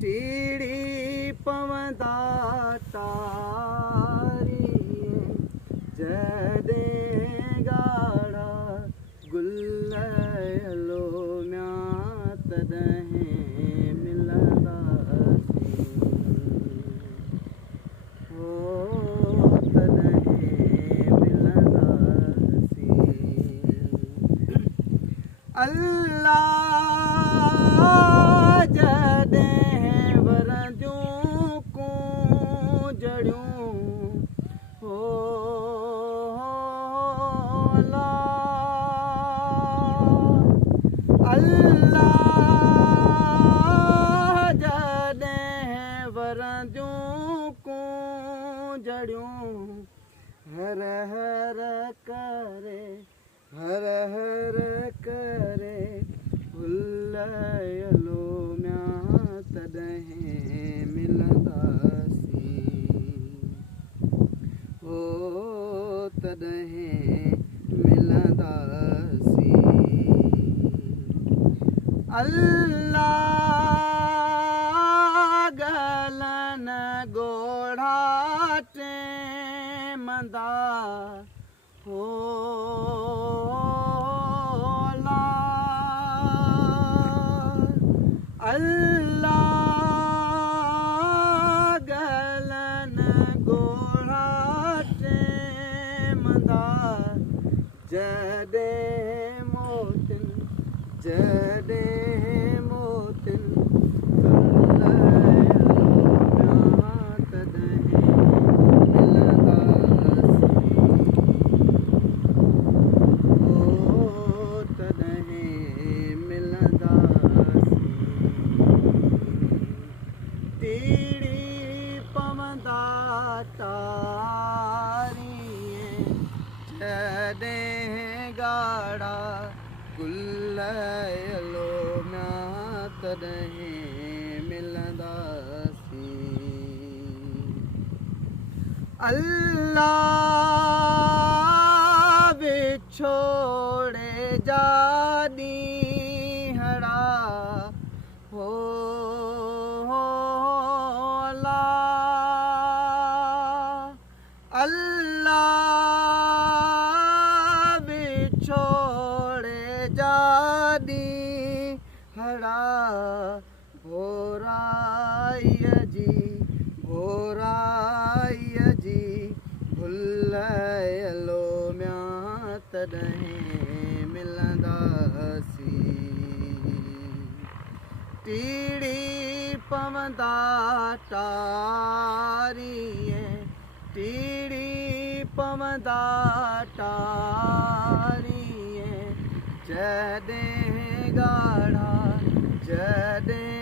टीड़ी पवंदा तारीअ जॾहिं ॻाढ़ा गुल लोमिया तॾहिं मिलंदासीं हो तॾहिं मिलंदासीं। अल्लाह जॾहिं वरंदियूं कूंजड़ियूं हो अल्लाह जॾहिं वरंदियूं कूंजड़ियूं हर हर करे हर हर करे भुल लोमिया तॾहिं मिलंदासीं हो तॾहिं मिलंदासीं। अल्लाह गलन ॻोढ़ा टेमंदा हो अल्लाह गलन ॻोढ़ा टेमंदा जॾहिं मोतिन जॾहिं मोतिन तॾहिं मिलंदासीं टीड़ी पवंदा तारीअ जॾहिं ॻाढ़ा गुल लोमिया तॾहिं मिलंदासीं। अल्लाह विछोड़े जा ॾींहड़ा हो अल्लाह विछोड़े जा ॾींहड़ा भोराईअ जी भुल लोमिया तॾहिं मिलंदासीं टीड़ी पवंदा तारीअ टीड़ी पवंदा तारीअ जॾहिं ॻाढ़ा जॾहिं